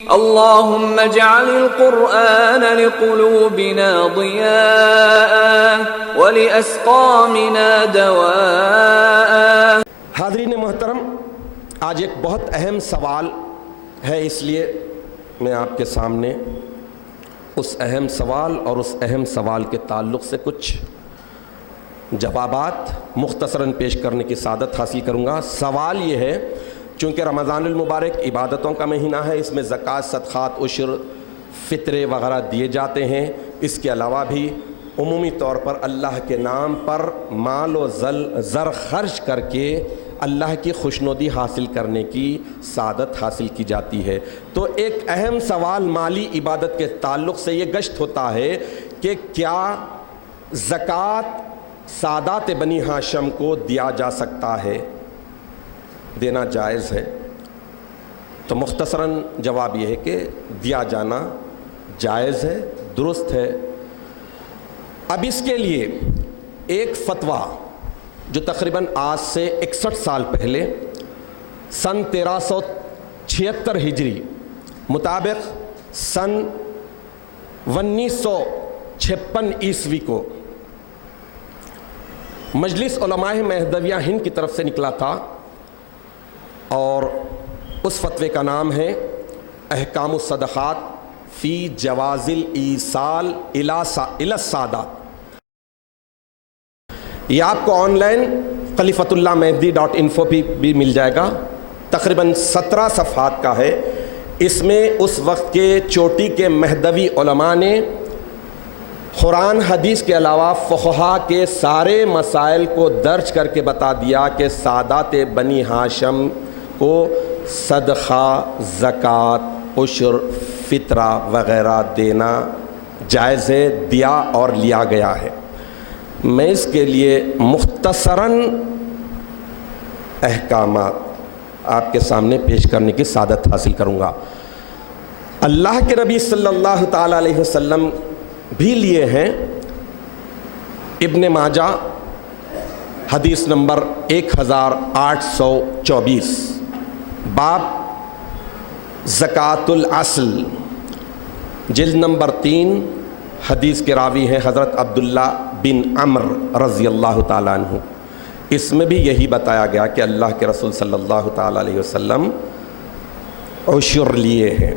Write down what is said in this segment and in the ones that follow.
اللهم اجعل القرآن لقلوبنا ضياء ولأسقامنا دواء۔ حاضرین محترم، آج ایک بہت اہم سوال ہے، اس لیے میں آپ کے سامنے اس اہم سوال اور اس اہم سوال کے تعلق سے کچھ جوابات مختصراً پیش کرنے کی سعادت حاصل کروں گا۔ سوال یہ ہے، چونکہ رمضان المبارک عبادتوں کا مہینہ ہے، اس میں زکوٰۃ، صدقات، عشر، فطرے وغیرہ دیے جاتے ہیں۔ اس کے علاوہ بھی عمومی طور پر اللہ کے نام پر مال و زر خرچ کر کے اللہ کی خوشنودی حاصل کرنے کی سعادت حاصل کی جاتی ہے۔ تو ایک اہم سوال مالی عبادت کے تعلق سے یہ گشت ہوتا ہے کہ کیا زکوٰۃ سادات بنی ہاشم کو دیا جا سکتا ہے، دینا جائز ہے؟ تو مختصراً جواب یہ ہے کہ دیا جانا جائز ہے، درست ہے۔ اب اس کے لیے ایک فتویٰ جو تقریباً آج سے 61 سال پہلے سن 1376 ہجری مطابق سن 1956 عیسوی کو مجلس علماء مہدویہ ہند کی طرف سے نکلا تھا، اور اس فتوے کا نام ہے احکام الصدقات فی جواز الایصال الی السادات۔ یہ آپ کو آن لائن khalifatullah-mehdi.info بھی مل جائے گا۔ تقریباً 17 صفحات کا ہے۔ اس میں اس وقت کے چوٹی کے مہدوی علماء نے قرآن حدیث کے علاوہ فقہا کے سارے مسائل کو درج کر کے بتا دیا کہ سادات بنی ہاشم کو صدقہ، زکوٰۃ، عشر، فطرہ وغیرہ دینا جائز ہے، دیا اور لیا گیا ہے۔ میں اس کے لیے مختصراً احکامات آپ کے سامنے پیش کرنے کی سعادت حاصل کروں گا۔ اللہ کے نبی صلی اللہ تعالیٰ علیہ وسلم بھی لیے ہیں۔ ابن ماجہ حدیث نمبر 1824، باب زکوٰۃ الاصل، جلد نمبر 3، حدیث کے راوی ہیں حضرت عبداللہ بن عمرو رضی اللہ تعالیٰ عنہ۔ اس میں بھی یہی بتایا گیا کہ اللہ کے رسول صلی اللہ تعالیٰ علیہ وسلم عشر لیے ہیں۔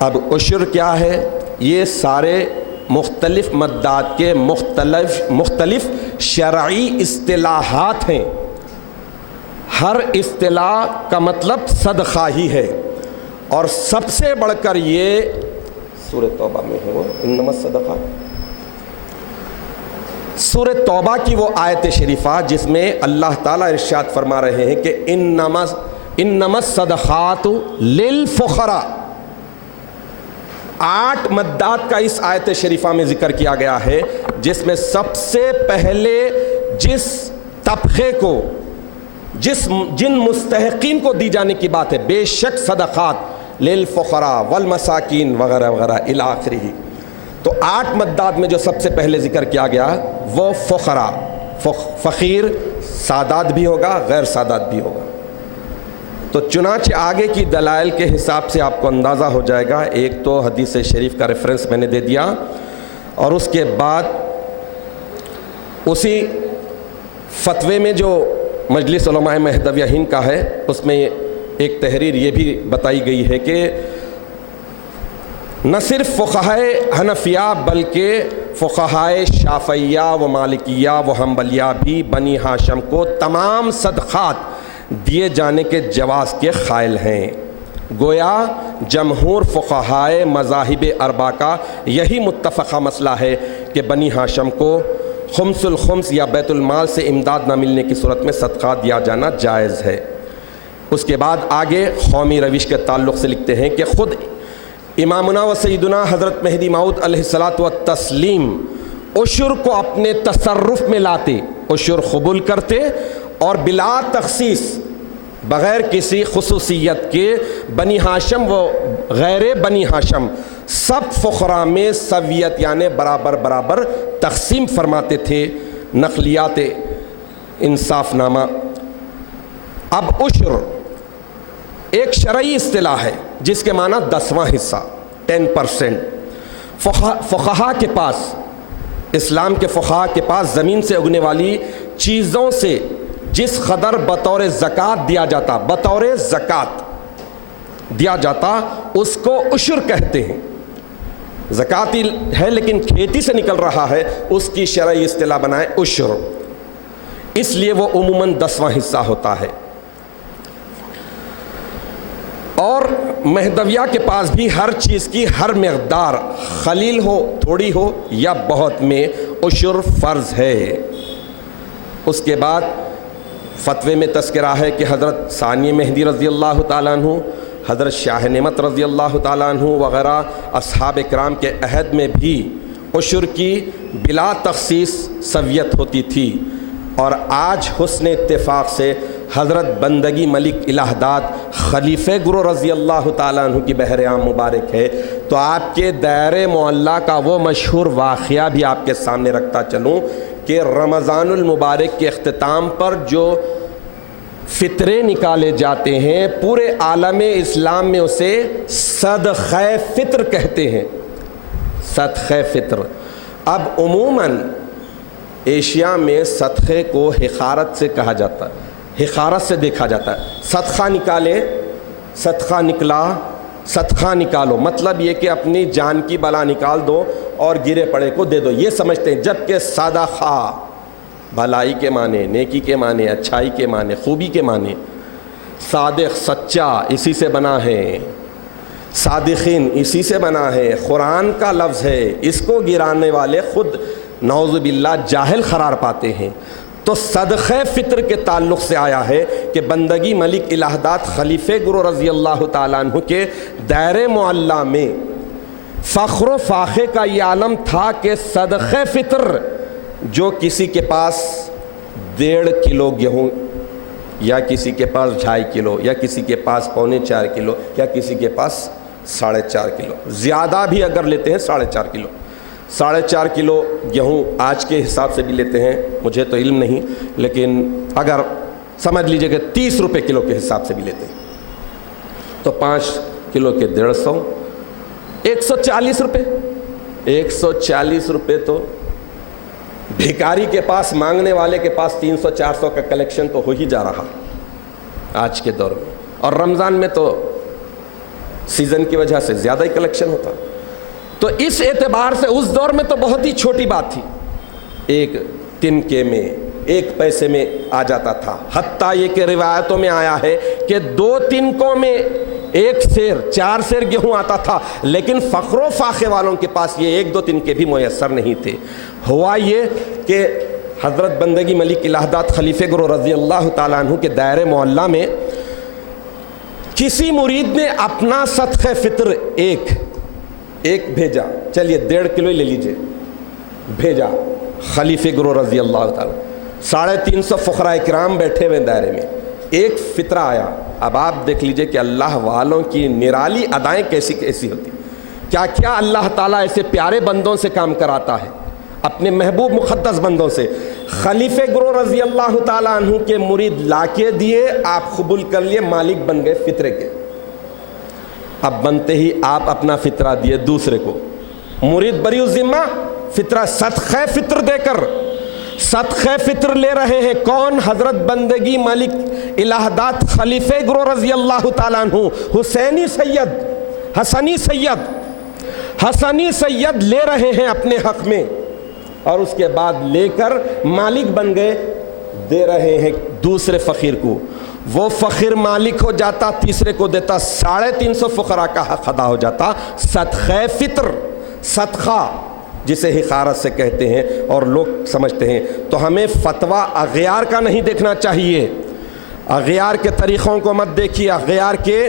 اب عشر کیا ہے؟ یہ سارے مختلف مدات کے مختلف شرعی اصطلاحات ہیں۔ ہر اصطلاح کا مطلب صدقہ ہی ہے، اور سب سے بڑھ کر یہ سورہ توبہ میں ہے، وہ انما الصدقات، سورہ توبہ کی وہ آیت شریفہ جس میں اللہ تعالیٰ ارشاد فرما رہے ہیں کہ انما الصدقات للفقراء۔ 8 مدات کا اس آیت شریفہ میں ذکر کیا گیا ہے، جس میں سب سے پہلے جس طبقے کو، جن مستحقین کو دی جانے کی بات ہے، بے شک صدقات للفقراء والمساکین وغیرہ وغیرہ الی آخرہ۔ تو 8 مدات میں جو سب سے پہلے ذکر کیا گیا وہ فقراء، فقیر سادات بھی ہوگا، غیر سادات بھی ہوگا۔ تو چنانچہ آگے کی دلائل کے حساب سے آپ کو اندازہ ہو جائے گا۔ ایک تو حدیث شریف کا ریفرنس میں نے دے دیا، اور اس کے بعد اسی فتوے میں جو مجلس علماء مہدویہ ہند کا ہے، اس میں ایک تحریر یہ بھی بتائی گئی ہے کہ نہ صرف فقہائے حنفیہ بلکہ فقہائے شافعیہ و مالکیہ و حنبلیہ بھی بنی ہاشم کو تمام صدقات دیے جانے کے جواز کے قائل ہیں۔ گویا جمہور فقہائے مذاہب اربعہ کا یہی متفقہ مسئلہ ہے کہ بنی ہاشم کو خمس الخمس یا بیت المال سے امداد نہ ملنے کی صورت میں صدقہ دیا جانا جائز ہے۔ اس کے بعد آگے قومی روش کے تعلق سے لکھتے ہیں کہ خود امامنا و سیدنا حضرت مہدی موعود علیہ الصلاۃ والتسلیم عشر کو اپنے تصرف میں لاتے، عشر قبول کرتے، اور بلا تخصیص، بغیر کسی خصوصیت کے بنی ہاشم و غیر بنی ہاشم سب فقراء میں سویت یعنی برابر برابر تقسیم فرماتے تھے۔ نقلیات انصاف نامہ۔ اب عشر ایک شرعی اصطلاح ہے جس کے معنی 10واں حصہ 10%. فقہا کے پاس، اسلام کے فقہا کے پاس زمین سے اگنے والی چیزوں سے جس قدر بطور زکوٰۃ دیا جاتا، بطور زکوٰۃ دیا جاتا، اس کو عشر کہتے ہیں. زکوٰۃ ہے لیکن کھیتی سے نکل رہا ہے، اس کی شرعی اصطلاح بنائے عشر، اس لیے وہ عموماً 10واں حصہ ہوتا ہے. اور مہدویہ کے پاس بھی ہر چیز کی ہر مقدار، قلیل ہو تھوڑی ہو یا بہت میں، عشر فرض ہے. اس کے بعد فتوے میں تذکرہ ہے کہ حضرت ثانی مہدی رضی اللہ تعالیٰ عنہ، حضرت شاہ نعمت رضی اللہ تعالیٰ عنہ وغیرہ اصحاب کرام کے عہد میں بھی عشر کی بلا تخصیص سویت ہوتی تھی. اور آج حسن اتفاق سے حضرت بندگی ملک الہداد خلیفہ گرو رضی اللہ تعالیٰ عنہ کی بہرعام مبارک ہے. تو آپ کے دائرے معلیٰ کا وہ مشہور واقعہ بھی آپ کے سامنے رکھتا چلوں کہ رمضان المبارک کے اختتام پر جو فطرے نکالے جاتے ہیں، پورے عالم اسلام میں اسے صدقہ فطر کہتے ہیں. صدقہ فطر. اب عموماً ایشیا میں صدقے کو حقارت سے کہا جاتا ہے، حقارت سے دیکھا جاتا ہے. صدقہ نکالے، صدقہ نکلا، صدقہ نکالو، مطلب یہ کہ اپنی جان کی بلا نکال دو اور گرے پڑے کو دے دو، یہ سمجھتے ہیں. جبکہ صدقہ بھلائی کے معنی، نیکی کے معنی، اچھائی کے معنی، خوبی کے معنی. صادق، سچا، اسی سے بنا ہے. صادقین اسی سے بنا ہے. قرآن کا لفظ ہے، اس کو گرانے والے خود نعوذ باللہ جاہل قرار پاتے ہیں. تو صدقہ فطر کے تعلق سے آیا ہے کہ بندگی ملک الہداد خلیفہ گرو رضی اللہ تعالیٰ عنہ کے دائرے معلیٰ میں فخر و فاخر کا یہ عالم تھا کہ صدقہ فطر جو کسی کے پاس 1.5 کلو گیہوں، یا کسی کے پاس 2.5 کلو، یا کسی کے پاس 4.25 کلو، یا کسی کے پاس 4.5 کلو، زیادہ بھی اگر لیتے ہیں 4.5 کلو. 4.5 کلو گیہوں آج کے حساب سے بھی لیتے ہیں، مجھے تو علم نہیں، لیکن اگر سمجھ لیجئے کہ 30 روپے کلو کے حساب سے بھی لیتے ہیں تو 5 کلو کے 150، 140 روپے. 140 روپے تو بھیکاری کے پاس، مانگنے والے کے پاس 300-400 کا کلیکشن تو ہو ہی جا رہا آج کے دور میں. اور رمضان میں تو سیزن کی وجہ سے زیادہ ہی کلیکشن ہوتا. تو اس اعتبار سے اس دور میں تو بہت ہی چھوٹی بات تھی، 1 تنکے میں 1 پیسے میں آ جاتا تھا. حتیٰ یہ کہ روایتوں میں آیا ہے کہ 2 تنکوں میں 1 سیر 4 سیر گیہوں آتا تھا. لیکن فخر و فاخر والوں کے پاس یہ 1-2 تنکے بھی میسر نہیں تھے. ہوا یہ کہ حضرت بندگی ملک الہداد خلیفہ گرو رضی اللہ تعالیٰ عنہ کے دائرے معلیٰ میں کسی مرید نے اپنا صدقہ فطر ایک بھیجا، چلیے 1.5 کلو ہی لے لیجئے، بھیجا خلیفہ گرو رضی اللہ تعالیٰ. 350 فقراء کرام بیٹھے ہوئے دائرے میں، ایک فطرہ آیا. اب آپ دیکھ لیجئے کہ اللہ والوں کی نرالی ادائیں کیسی کیسی ہوتی، کیا کیا اللہ تعالیٰ ایسے پیارے بندوں سے کام کراتا ہے، اپنے محبوب مقدس بندوں سے. خلیفہ گرو رضی اللہ تعالیٰ عنہ کے مرید لا کے دیے، آپ قبول کر لیے، مالک بن گئے فطرے کے. اب بنتے ہی آپ اپنا فطرہ دیے دوسرے کو، مرید بری الذمہ، فطرہ صدقہ فطر دے کر صدقہ فطر لے رہے ہیں. کون؟ حضرت بندگی ملک الہداد خلیفہ گرو رضی اللہ تعالیٰ عنہ حسینی سید، حسنی سید لے رہے ہیں اپنے حق میں، اور اس کے بعد لے کر مالک بن گئے، دے رہے ہیں دوسرے فقیر کو. وہ فقیر مالک ہو جاتا، تیسرے کو دیتا، 350 فقراء کا حق ادا ہو جاتا. صدقہ فطر، صدقہ جسے حقارت سے کہتے ہیں اور لوگ سمجھتے ہیں. تو ہمیں فتویٰ اغیار کا نہیں دیکھنا چاہیے، اغیار کے طریقوں کو مت دیکھیے، اغیار کے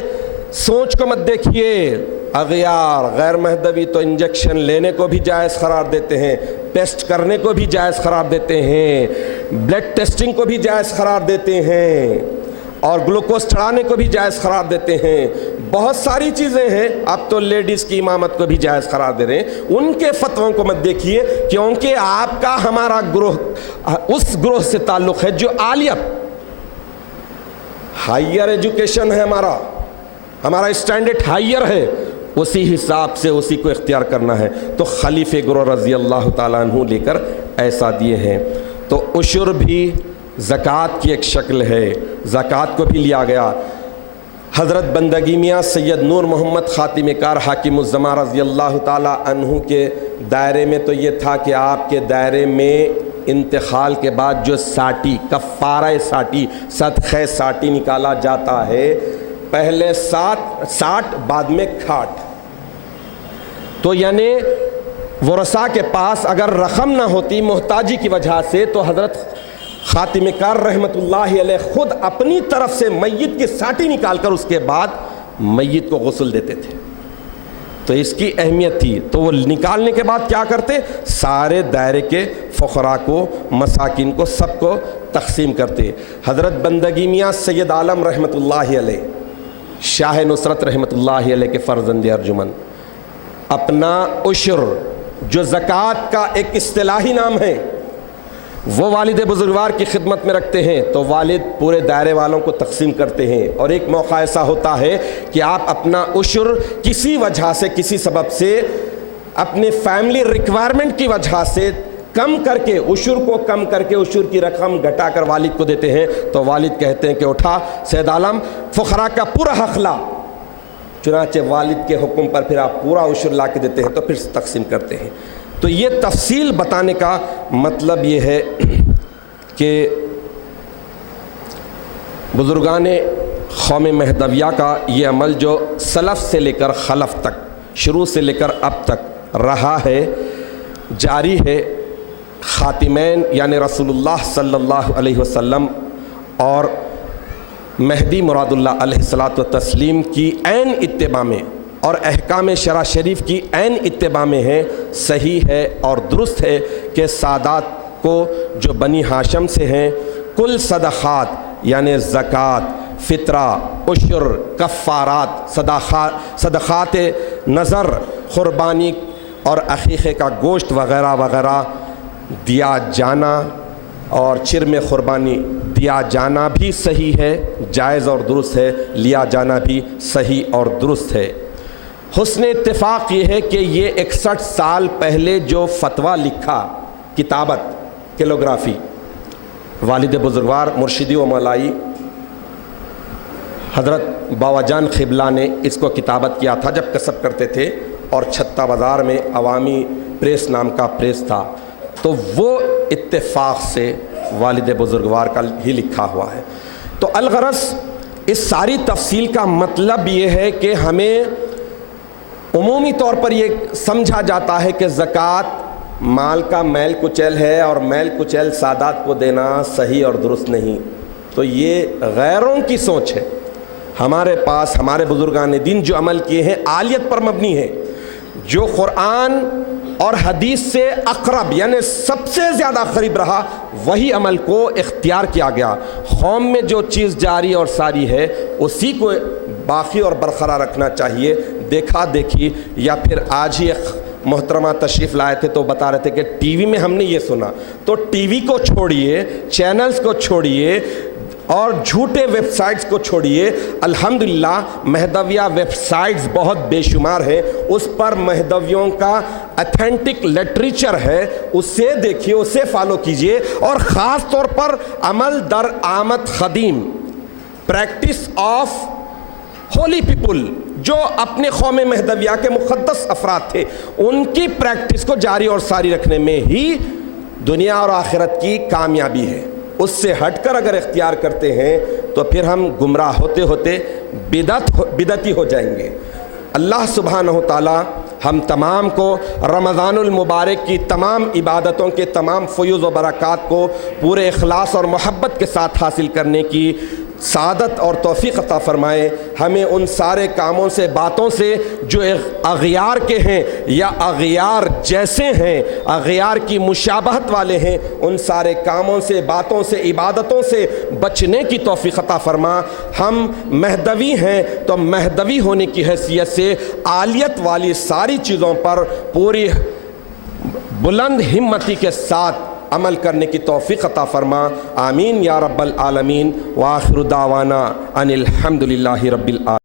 سوچ کو مت دیکھیے. اغیار غیر مہدوی تو انجیکشن لینے کو بھی جائز قرار دیتے ہیں، ٹیسٹ کرنے کو بھی جائز قرار دیتے ہیں، بلڈ ٹیسٹنگ کو بھی جائز قرار دیتے ہیں، اور گلوکوز چڑھانے کو بھی جائز قرار دیتے ہیں. بہت ساری چیزیں ہیں. اب تو لیڈیز کی امامت کو بھی جائز قرار دے رہے ہیں. ان کے فتووں کو مت دیکھیے، کیونکہ آپ کا ہمارا گروہ اس گروہ سے تعلق ہے جو عالیت، ہائیر ایجوکیشن ہے ہمارا، ہمارا اسٹینڈرڈ ہائیر ہے، اسی حساب سے اسی کو اختیار کرنا ہے۔ تو خلیفہ گرو رضی اللہ تعالیٰ عنہ لے کر ایسا دیے ہیں۔ تو عشر بھی زکوٰۃ کی ایک شکل ہے، زکوٰۃ کو بھی لیا گیا۔ حضرت بندگی میاں سید نور محمد خاتم کار حاکم الزمان رضی اللہ تعالیٰ عنہ کے دائرے میں تو یہ تھا کہ آپ کے دائرے میں انتقال کے بعد جو ساٹی، کفارہ ساٹی، صدقہ ساٹی نکالا جاتا ہے، پہلے 60 بعد میں کھاٹ۔ تو یعنی ورثاء کے پاس اگر رقم نہ ہوتی محتاجی کی وجہ سے، تو حضرت خاتم کار رحمت اللہ علیہ خود اپنی طرف سے میت کی ساٹی نکال کر اس کے بعد میت کو غسل دیتے تھے۔ تو اس کی اہمیت تھی۔ تو وہ نکالنے کے بعد کیا کرتے؟ سارے دائرے کے فقراء کو، مساکین کو، سب کو تقسیم کرتے۔ حضرت بندگی میاں سید عالم رحمت اللہ علیہ، شاہ نصرت رحمت اللہ علیہ کے فرزند ارجمن، اپنا عشر جو زکوٰۃ کا ایک اصطلاحی نام ہے وہ والد بزرگوار کی خدمت میں رکھتے ہیں۔ تو والد پورے دائرے والوں کو تقسیم کرتے ہیں، اور ایک موقع ایسا ہوتا ہے کہ آپ اپنا عشر کسی وجہ سے، کسی سبب سے، اپنے فیملی ریکوائرمنٹ کی وجہ سے کم کر کے، عشر کو کم کر کے، عشر کی رقم گھٹا کر والد کو دیتے ہیں۔ تو والد کہتے ہیں کہ اٹھا سید عالم، فقراء کا پورا حق لا۔ چنانچہ والد کے حکم پر پھر آپ پورا عشر لا کے دیتے ہیں، تو پھر تقسیم کرتے ہیں۔ تو یہ تفصیل بتانے کا مطلب یہ ہے کہ بزرگان قوم مہدویہ کا یہ عمل جو سلف سے لے کر خلف تک، شروع سے لے کر اب تک رہا ہے، جاری ہے۔ خاتمین یعنی رسول اللہ صلی اللہ علیہ وسلم اور مہدی مراد اللہ علیہ الصلاۃ والتسلیم کی عین اتباع میں اور احکام شرع شریف کی عین اتباع میں ہے، صحیح ہے اور درست ہے کہ سادات کو جو بنی ہاشم سے ہیں، کل صدقات یعنی زکوٰۃ، فطرہ، عشر، کفارات، صدقات نظر، قربانی اور عقیقے کا گوشت وغیرہ وغیرہ دیا جانا، اور چرم قربانی دیا جانا بھی صحیح ہے، جائز اور درست ہے، لیا جانا بھی صحیح اور درست ہے۔ حسن اتفاق یہ ہے کہ یہ 61 سال پہلے جو فتویٰ لکھا، کتابت، کیلوگرافی، والد بزرگوار مرشدی و مولائی حضرت باوا جان قبلہ نے اس کو کتابت کیا تھا جب کسب کرتے تھے، اور چھتا بازار میں عوامی پریس نام کا پریس تھا۔ تو وہ اتفاق سے والد بزرگوار کا ہی لکھا ہوا ہے۔ تو الغرض اس ساری تفصیل کا مطلب یہ ہے کہ ہمیں عمومی طور پر یہ سمجھا جاتا ہے کہ زکوٰۃ مال کا میل کچیل ہے، اور میل کچیل سادات کو دینا صحیح اور درست نہیں۔ تو یہ غیروں کی سوچ ہے۔ ہمارے پاس ہمارے بزرگان دین جو عمل کیے ہیں عالیت پر مبنی ہے، جو قرآن اور حدیث سے اقرب یعنی سب سے زیادہ قریب رہا، وہی عمل کو اختیار کیا گیا۔ قوم میں جو چیز جاری اور ساری ہے اسی کو باقی اور برقرار رکھنا چاہیے۔ دیکھا دیکھی، یا پھر آج ہی ایک محترمہ تشریف لائے تھے تو بتا رہے تھے کہ ٹی وی میں ہم نے یہ سنا، تو ٹی وی کو چھوڑیے، چینلز کو چھوڑیے اور جھوٹے ویب سائٹس کو چھوڑیے۔ الحمدللہ مہدویہ ویب سائٹس بہت بے شمار ہیں، اس پر مہدویوں کا اتھینٹک لٹریچر ہے، اسے دیکھیے، اسے فالو کیجئے۔ اور خاص طور پر عمل در آمد قدیم، پریکٹس آف ہولی پیپل، جو اپنے قوم مہدویہ کے مقدس افراد تھے، ان کی پریکٹس کو جاری اور ساری رکھنے میں ہی دنیا اور آخرت کی کامیابی ہے۔ اس سے ہٹ کر اگر اختیار کرتے ہیں تو پھر ہم گمراہ ہوتے ہوتے بدعتی ہو جائیں گے۔ اللہ سبحانہ و تعالی ہم تمام کو رمضان المبارک کی تمام عبادتوں کے تمام فیوز و برکات کو پورے اخلاص اور محبت کے ساتھ حاصل کرنے کی سعادت اور توفیق عطا فرمائے۔ ہمیں ان سارے کاموں سے، باتوں سے جو اغیار کے ہیں یا اغیار جیسے ہیں، اغیار کی مشابہت والے ہیں، ان سارے کاموں سے، باتوں سے، عبادتوں سے بچنے کی توفیق عطا فرما۔ ہم مہدوی ہیں تو مہدوی ہونے کی حیثیت سے عالیت والی ساری چیزوں پر پوری بلند ہمتی کے ساتھ عمل کرنے کی توفیق عطا فرما۔ آمین یا رب العالمین۔ وآخر دعوانا ان الحمدللہ رب العالمین۔